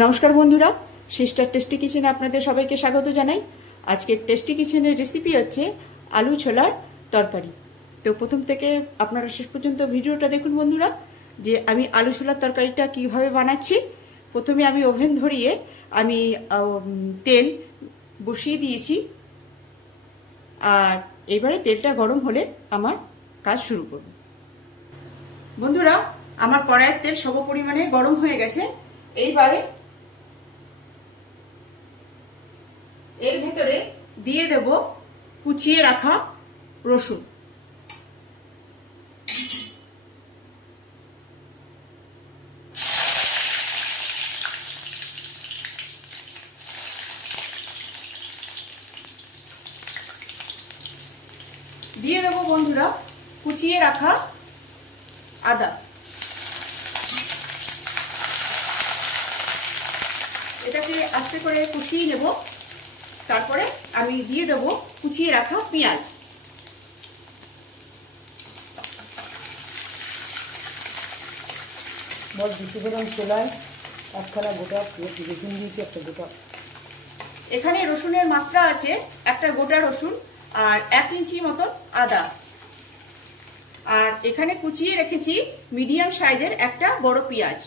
নমস্কার বন্ধুরা, sister tasty কিচেনে আপনাদের সবাইকে স্বাগত জানাই। আজকের টেস্টি কিচেনের রেসিপি হচ্ছে আলু ছোলার তরকারি। তো প্রথম থেকে আপনারা শেষ পর্যন্ত ভিডিওটা দেখুন বন্ধুরা, যে আমি আলু ছোলার তরকারিটা কিভাবে বানাচ্ছি। প্রথমে আমি ওভেন ধরিয়ে আমি তেল বসিয়ে দিয়েছি, আর এবারে তেলটা গরম হলে আমার কাজ শুরু করব। বন্ধুরা, আমার কড়াইয়ের তেল সম পরিমাণে গরম হয়ে গেছে। এইবারে এর ভেতরে দিয়ে দেব কুচিয়ে রাখা রসুন। দিয়ে দেব বন্ধুরা কুচিয়ে রাখা আদা। এটাকে আস্তে করে কষিয়ে নেব। তারপরে আমি দিয়ে দেব কুচিয়ে রাখা পেঁয়াজ। এখানে রসুনের মাত্রা আছে একটা গোটা রসুন আর 1 ইঞ্চি মতন আদা, আর এখানে কুচিয়ে রেখেছি মিডিয়াম সাইজের একটা বড় পেঁয়াজ।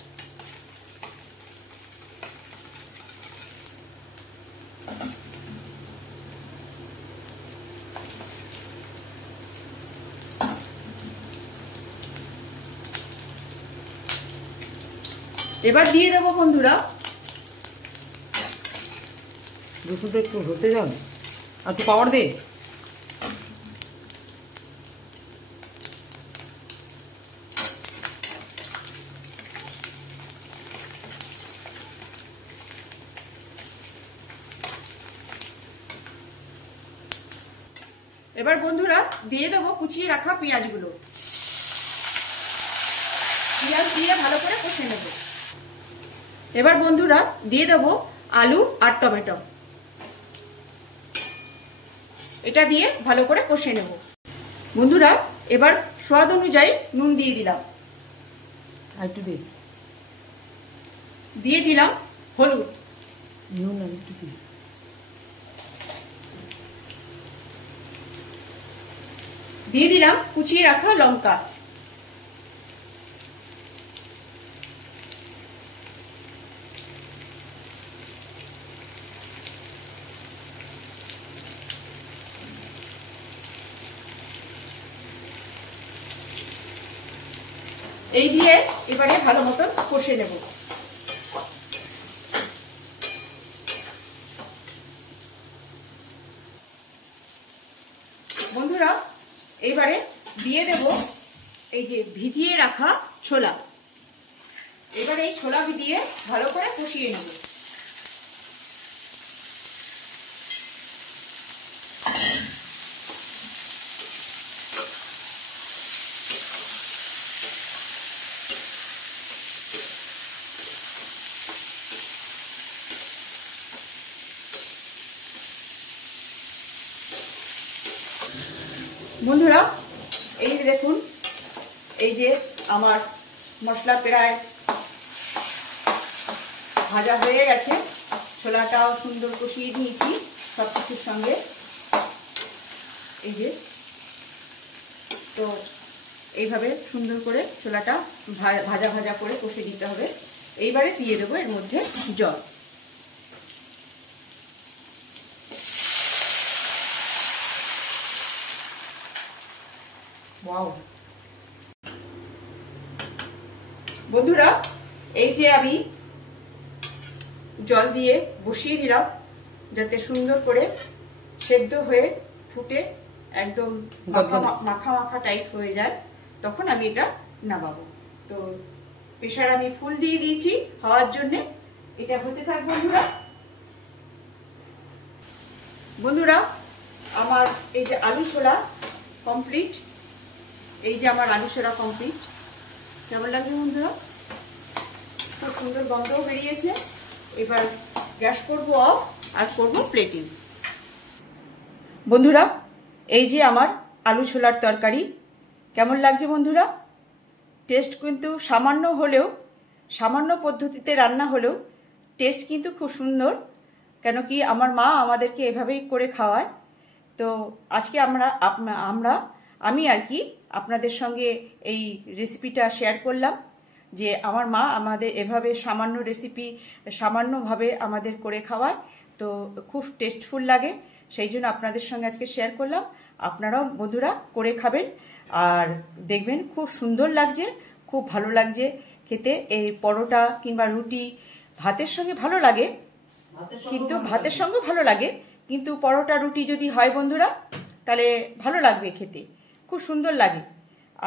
এবার দিয়ে দেবো বন্ধুরা, রসুনটা একটু হতে যান আর একটু পাওয়ার দে। এবার বন্ধুরা দিয়ে দেবো কুচিয়ে রাখা পেঁয়াজগুলো। পেঁয়াজ দিয়ে ভালো করে কষে নেব। এবার বন্ধুরা দিয়ে দেবো আলু আর টমেটো। এটা দিয়ে ভালো করে কষে নেব। বন্ধুরা এবার স্বাদ অনুযায়ী নুন দিয়ে দিলাম, আর একটু দে। দিয়ে দিলাম হলুদ, নুন আর একটু দে। দিয়ে দিলাম কুচিয়ে রাখা লঙ্কা। এই দিয়ে এবারে ভালো মতন কষে নেব। বন্ধুরা এইবারে দিয়ে দেব এই যে ভিজিয়ে রাখা ছোলা। এবারে এই ছোলা ভিজিয়ে ভালো করে কষিয়ে নেব। বন্ধুরা এই দেখুন, এই যে আমার মশলা প্রায় ভাজা হয়ে গেছে। ছোলাটাও সুন্দর কষিয়ে নিয়েছি সব কিছুর সঙ্গে। এই যে তো এইভাবে সুন্দর করে ছোলাটা ভাজা ভাজা করে কষে দিতে হবে। এইবারে দিয়ে দেবো এর মধ্যে জল। বন্ধুরা এই যে আমি জল দিয়ে বসিয়ে দিলাম, যাতে সুন্দর করে সেদ্ধ হয়ে ফুটে একদম মাখা মাখা টাইপ হয়ে যায়, তখন আমি এটা নামাবো। তো প্রেসার আমি ফুল দিয়ে দিয়েছি হওয়ার জন্যে। এটা হতে থাক বন্ধুরা। বন্ধুরা আমার এই যে আলু ছোলা কমপ্লিট। এই যে আমার আলু ছোলা কমপ্লিট। কেমন লাগবে বন্ধুরা? খুব সুন্দর গন্ধও বেরিয়েছে। এবার গ্যাস করবো অফ আর করবো প্লেটিং। বন্ধুরা এই যে আমার আলু ছোলার তরকারি। কেমন লাগছে বন্ধুরা? টেস্ট কিন্তু সামান্য পদ্ধতিতে রান্না হলেও টেস্ট কিন্তু খুব সুন্দর, কেন কি আমার মা আমাদেরকে এভাবেই করে খাওয়ায়। তো আজকে আমি আর কি আপনাদের সঙ্গে এই রেসিপিটা শেয়ার করলাম, যে আমার মা আমাদের এভাবে সামান্যভাবে আমাদের করে খাওয়ায়, তো খুব টেস্টফুল লাগে, সেই জন্য আপনাদের সঙ্গে আজকে শেয়ার করলাম। আপনারাও বন্ধুরা করে খাবেন, আর দেখবেন খুব সুন্দর লাগছে, খুব ভালো লাগছে খেতে। এই পরোটা কিংবা রুটি ভাতের সঙ্গে ভালো লাগে, কিন্তু পরোটা রুটি যদি হয় বন্ধুরা, তাহলে ভালো লাগবে খেতে, খুব সুন্দর লাগে।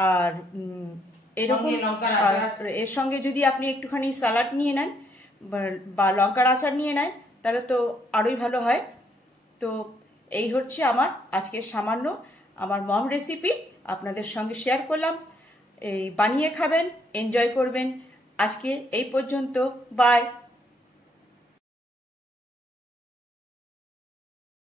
আর এরকম এর সঙ্গে যদি আপনি একটুখানি স্যালাড নিয়ে নেন বা লঙ্কার আচার নিয়ে নেন, তাহলে তো আরোই ভালো হয়। তো এই হচ্ছে আমার আজকে সামান্য আমার মম রেসিপি আপনাদের সঙ্গে শেয়ার করলাম। এই বানিয়ে খাবেন, এনজয় করবেন। আজকে এই পর্যন্ত, বাই।